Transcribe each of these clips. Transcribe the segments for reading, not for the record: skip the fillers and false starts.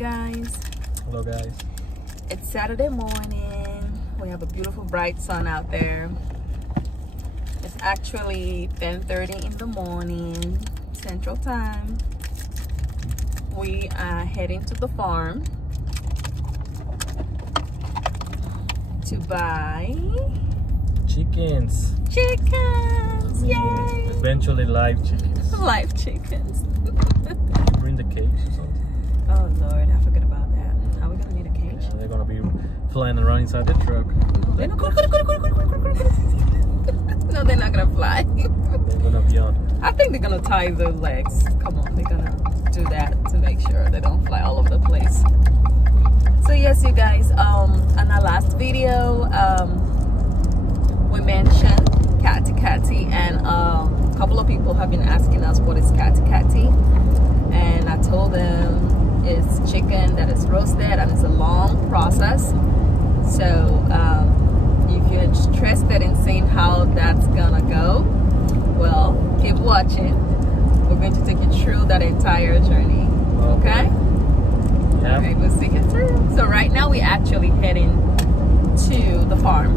guys. Hello guys. It's Saturday morning. We have a beautiful bright sun out there. It's actually 10:30 in the morning Central Time. We are heading to the farm to buy Chickens. Yay! Eventually live chickens. Live chickens. Bring the cage or something. Oh Lord, I forgot about that. Are we gonna need a cage? Yeah, they're gonna be flying around inside the truck. No, they're not gonna fly. They're gonna be on. I think they're gonna tie their legs. Come on, they're gonna do that to make sure they don't fly all over the place. So yes, you guys, on our last video, we mentioned Khati-Khati, and a couple of people have been asking us what is Khati-Khati, and I told them it's chicken that is roasted and it's a long process. So if you're interested in seeing how that's gonna go, well, keep watching. We're going to take you through that entire journey. Okay? Yeah. All right, we'll see you through. So right now we're actually heading to the farm.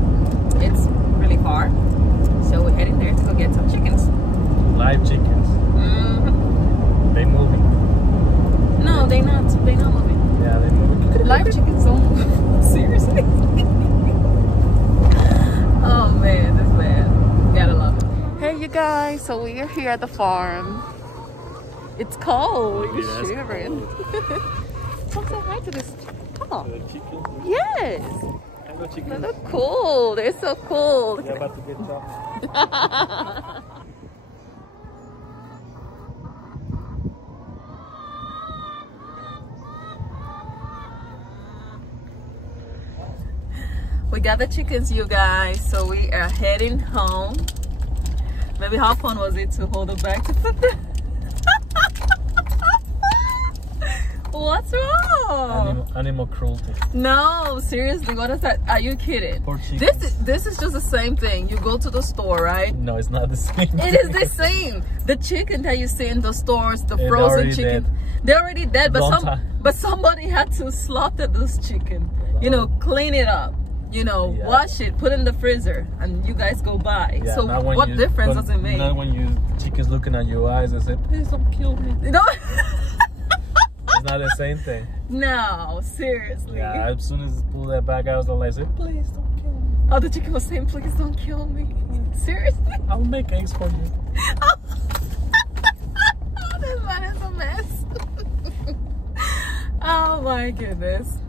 It's really far, so we're heading there to go get some chickens. Live chickens. They moving. No, they're not moving. Yeah, they moving. Live chickens don't move. Seriously. Oh man, this man. Gotta love it. Hey you guys, so we are here at the farm. It's cold. Oh, You're yeah, shivering. Come say hi to this. Come on. Chicken. Yes. Hello They chicken. look cool. They're so cool. They're about to get chopped. We got the chickens, you guys, so we are heading home. Maybe how fun was it to hold them back to put them? What's wrong? Animal cruelty. No, seriously, what is that? Are you kidding? Poor chickens. This is just the same thing. You go to the store, right? No, it's not the same. It is the same. The chicken that you see in the stores, the It's frozen already chicken, dead. they're already dead. Long But somebody had to slaughter this chicken. You know, clean it up. You know, Yeah. wash it, put it in the freezer, and you guys go buy. Yeah, so what difference does it make? Not when you chickens looking at your eyes and say, please don't kill me. You know? It's not the same thing. No, seriously. Yeah, as soon as pull that back out, I was like, please don't kill me. Oh, the chicken was saying, please don't kill me. Seriously? I'll make eggs for you. Oh, this man is a mess. Oh my goodness.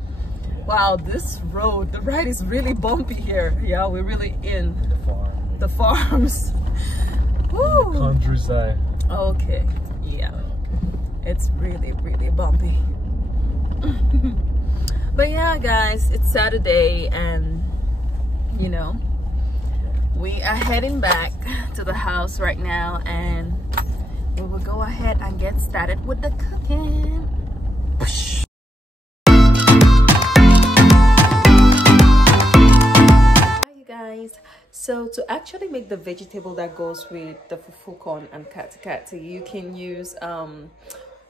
Wow, this road, the ride is really bumpy here. Yeah, we're really in The farm. the farms. Woo. The countryside. Okay, yeah. It's really, really bumpy. But yeah, guys, it's Saturday, and you know, we are heading back to the house right now, and we will go ahead and get started with the cooking. Guys, so to actually make the vegetable that goes with the fufu corn and Khati-Khati, you can use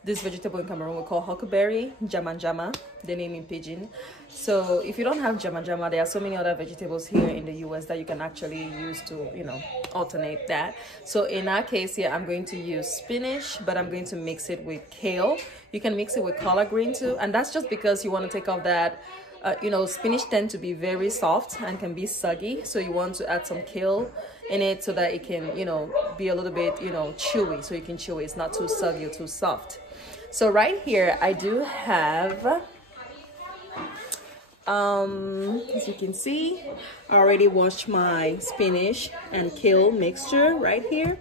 this vegetable in Cameroon we call huckleberry, jama, the name in pidgin. So if you don't have jama, there are so many other vegetables here in the US that you can actually use to, you know, alternate that. So in our case here, I'm going to use spinach, but I'm going to mix it with kale. You can mix it with collard green too, and that's just because you want to take off that you know, spinach tend to be very soft and can be soggy, so you want to add some kale in it so that it can, you know, be a little bit, you know, chewy, so you can chew it. It's not too soggy or too soft. So right here I do have as you can see, I already washed my spinach and kale mixture right here.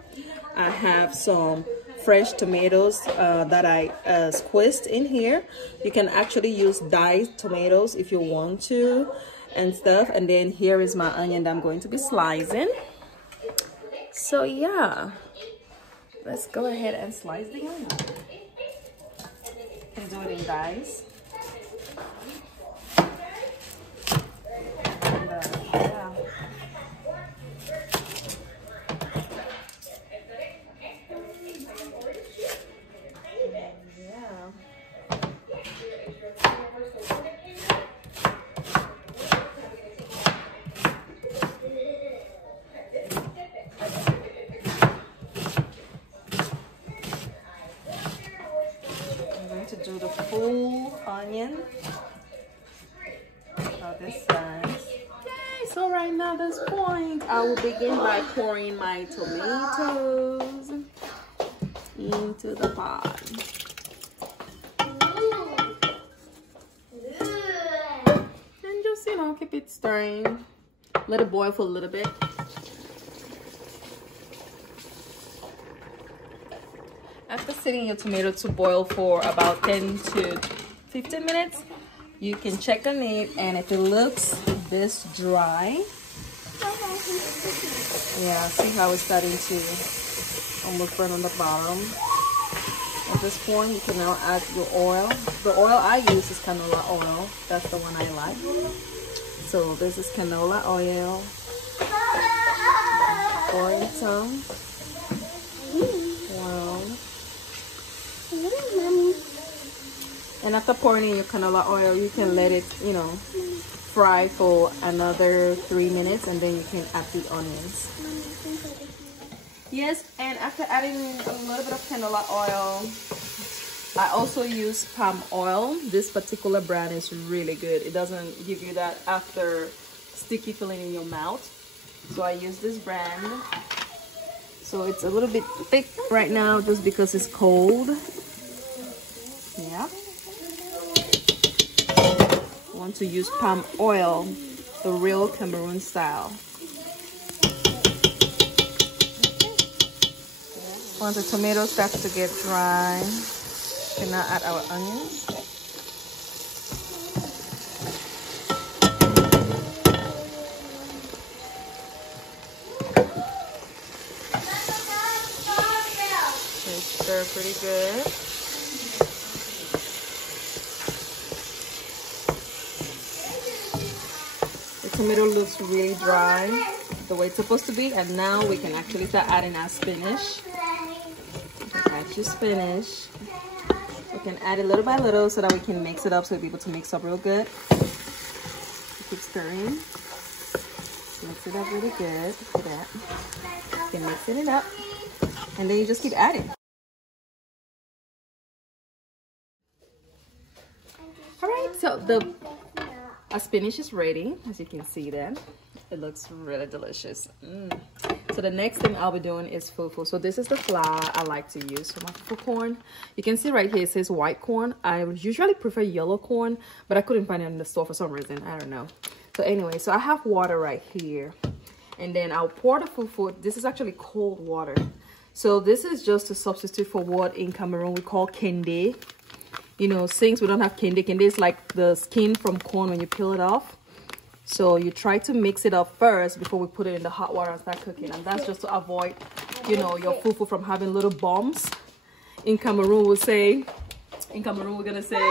I have some fresh tomatoes that I squeezed in here. You can actually use diced tomatoes if you want to and stuff. And then here is my onion that I'm going to be slicing. So yeah, let's go ahead and slice the onion. You can do it in dice. And, yeah. at this point, I will begin by pouring my tomatoes into the pot. And just, you know, keep it stirring. Let it boil for a little bit. After setting your tomato to boil for about 10 to 15 minutes, you can check on it, and if it looks this dry, yeah, see how it's starting to almost burn on the bottom. At this point, you can now add your oil. The oil I use is canola oil. That's the one I like. So this is canola oil. Pour in some. Wow. And after pouring in your canola oil, you can let it, you know, fry for another 3 minutes, and then you can add the onions. Yes, and after adding a little bit of canola oil, I also use palm oil. This particular brand is really good. It doesn't give you that after sticky feeling in your mouth. So I use this brand. So it's a little bit thick right now just because it's cold. Yeah. I want to use palm oil, the real Cameroon style. Once the tomato starts to get dry, we can now add our onions. Okay, stir pretty good. Tomato looks really dry the way it's supposed to be, and now we can actually start adding our spinach. Add your spinach. We can add it little by little so that we can mix it up, so we'll be able to mix up real good. Keep stirring. Mix it up really good. Look at that. You can mixing it up, and then you just keep adding. All right, so our spinach is ready, as you can see then. It looks really delicious. So the next thing I'll be doing is fufu. So this is the flour I like to use for my fufu corn. You can see right here it says white corn. I would usually prefer yellow corn, but I couldn't find it in the store for some reason. I don't know. So anyway, so I have water right here. And then I'll pour the fufu. This is actually cold water. So this is just a substitute for what in Cameroon we call kende. You know, since we don't have kende, kende is like the skin from corn when you peel it off. So you try to mix it up first before we put it in the hot water and start cooking. And that's just to avoid, you know, your fufu from having little bumps. In Cameroon, we're gonna say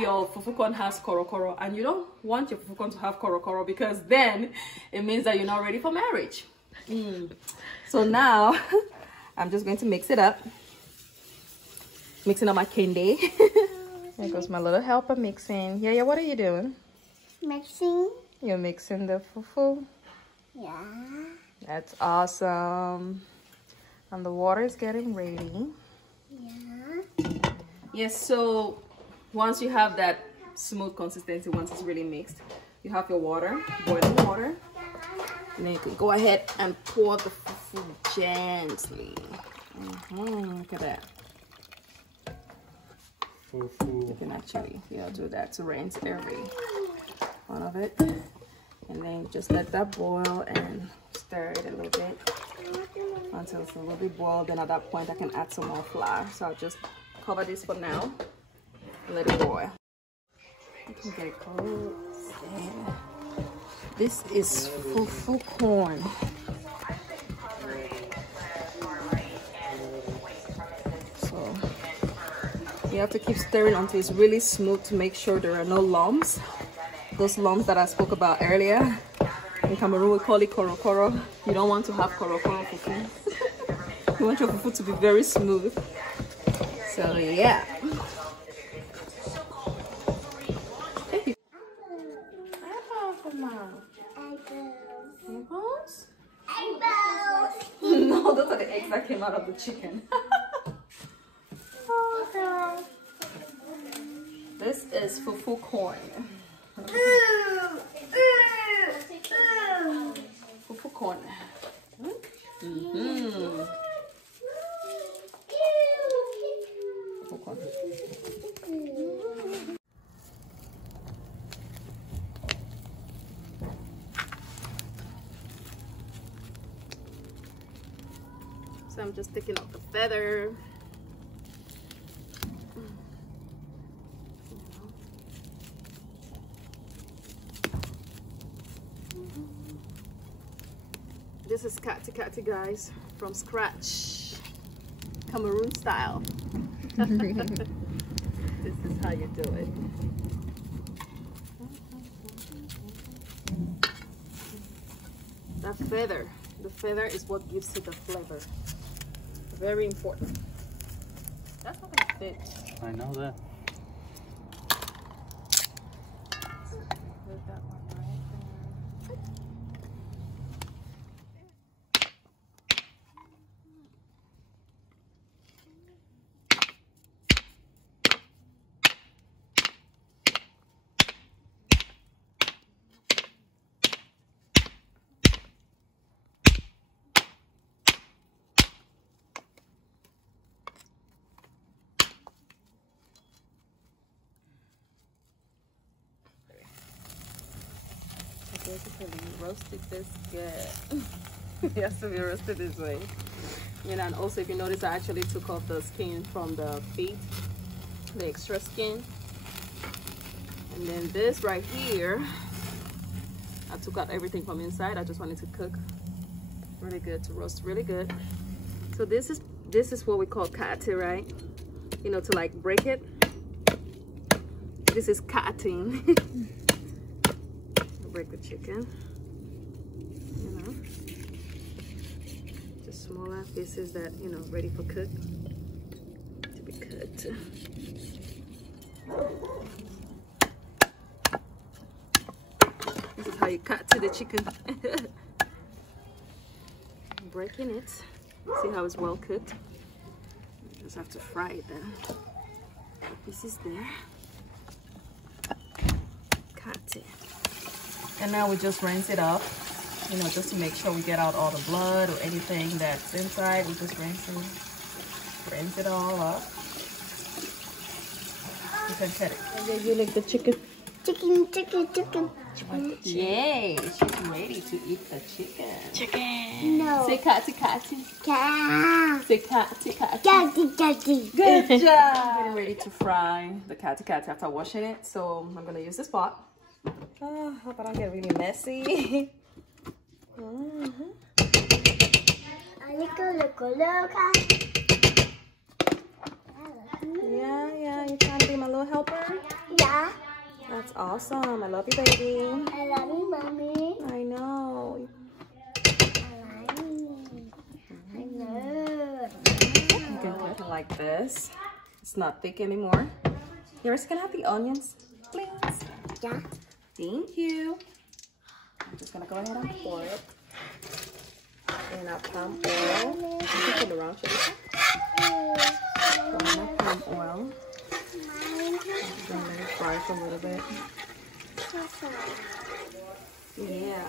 your fufu corn has koro, and you don't want your fufu corn to have koro because then it means that you're not ready for marriage. So now I'm just going to mix it up. Mixing up my kende. There goes my little helper mixing. Yeah, what are you doing? Mixing. You're mixing the fufu? Yeah. That's awesome. And the water is getting ready. Yeah. Yes, so once you have that smooth consistency, once it's really mixed, you have your water, boiling water. And then you can go ahead and pour the fufu gently. Look at that. You can actually, do that to rinse every one of it. And then just let that boil and stir it a little bit until it's a little bit boiled. Then at that point, I can add some more flour. So I'll just cover this for now and let it boil. You can get it close. Yeah. This is fufu corn. So you have to keep stirring until it's really smooth to make sure there are no lumps. Those lumps that I spoke about earlier. In Cameroon, we call it koro. You don't want to have koro fufu. You want your fufu to be very smooth. So yeah. No, those are the eggs that came out of the chicken. Oh, girl. This is fufu corn. corn. Mm-hmm. Fufu corn. So I'm just taking off the feather. This is Khati-Khati, guys, from scratch, Cameroon style. This is how you do it. The feather is what gives it the flavor. Very important. That's not gonna fit. I know that. Put that one right there. Basically roasted this good. It has to be roasted this way. You know, and also if you notice, I actually took off the skin from the feet, the extra skin. And then this right here, I took out everything from inside. I just wanted to cook really good, to roast really good. So this is what we call kati, right? You know, to like break it. This is cutting. Break the chicken, you know, just smaller pieces that, you know, ready for cook to be cooked. This is how you cut to the chicken. Breaking it. See how it's well cooked. You just have to fry it then. This is there. Cut it. And now we just rinse it up, you know, just to make sure we get out all the blood or anything that's inside. We just rinse it all up. You can cut it. And then you lick the chicken. Chicken. Yay, she's ready to eat the chicken. Chicken. No. Say Khati-Khati. Cat. Say Khati-Khati. Khati-Khati. Good job. I'm getting ready to fry the Khati-Khati after washing it. So I'm going to use this pot. Oh, hope I don't get really messy. Yeah, you trying to be my little helper? Yeah. That's awesome. I love you, baby. I love you, mommy. I know. I know. You can cut it like this. It's not thick anymore. Yours can have the onions, please. Yeah. Thank you. I'm just gonna go ahead and pour it in our palm oil. You can turn around, Sharika. Pour in our palm oil. I'm just gonna let it fry for a little bit. Yeah.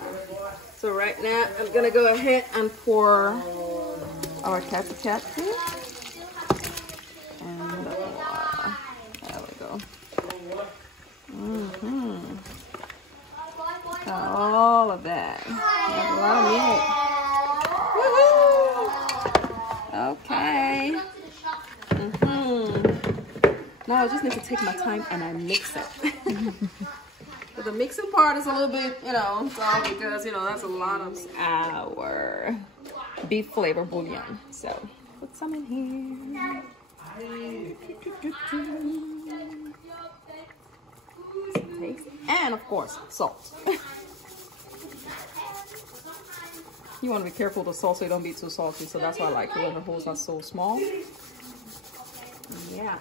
So right now, I'm gonna go ahead and pour our Khati-Khati. And there we go. All of that. That's a lot of meat. Okay. Now I just need to take my time and I mix it. But the mixing part is a little bit, you know, it's all because, you know, that's a lot of our beef flavor bouillon. So put some in here. And of course, salt. You want to be careful with the salt so you don't be too salty. So that's why I like it when the holes are so small. Yeah.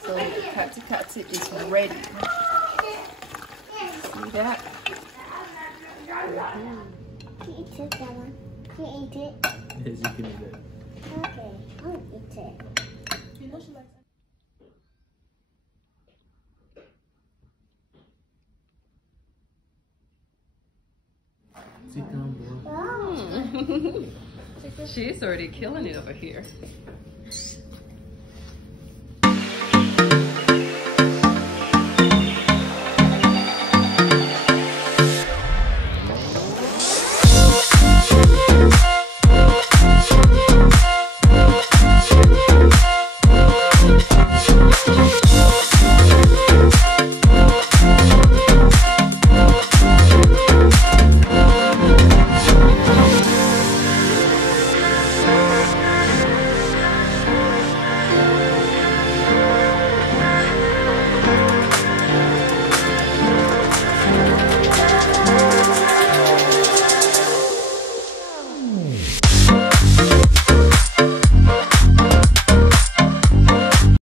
So the Khati-Khati is ready. See that? Can you eat it, Mama? Can you eat it? Yes, you can eat it. Okay, I'll eat it. You know she likes it. Wow. She's already killing it over here.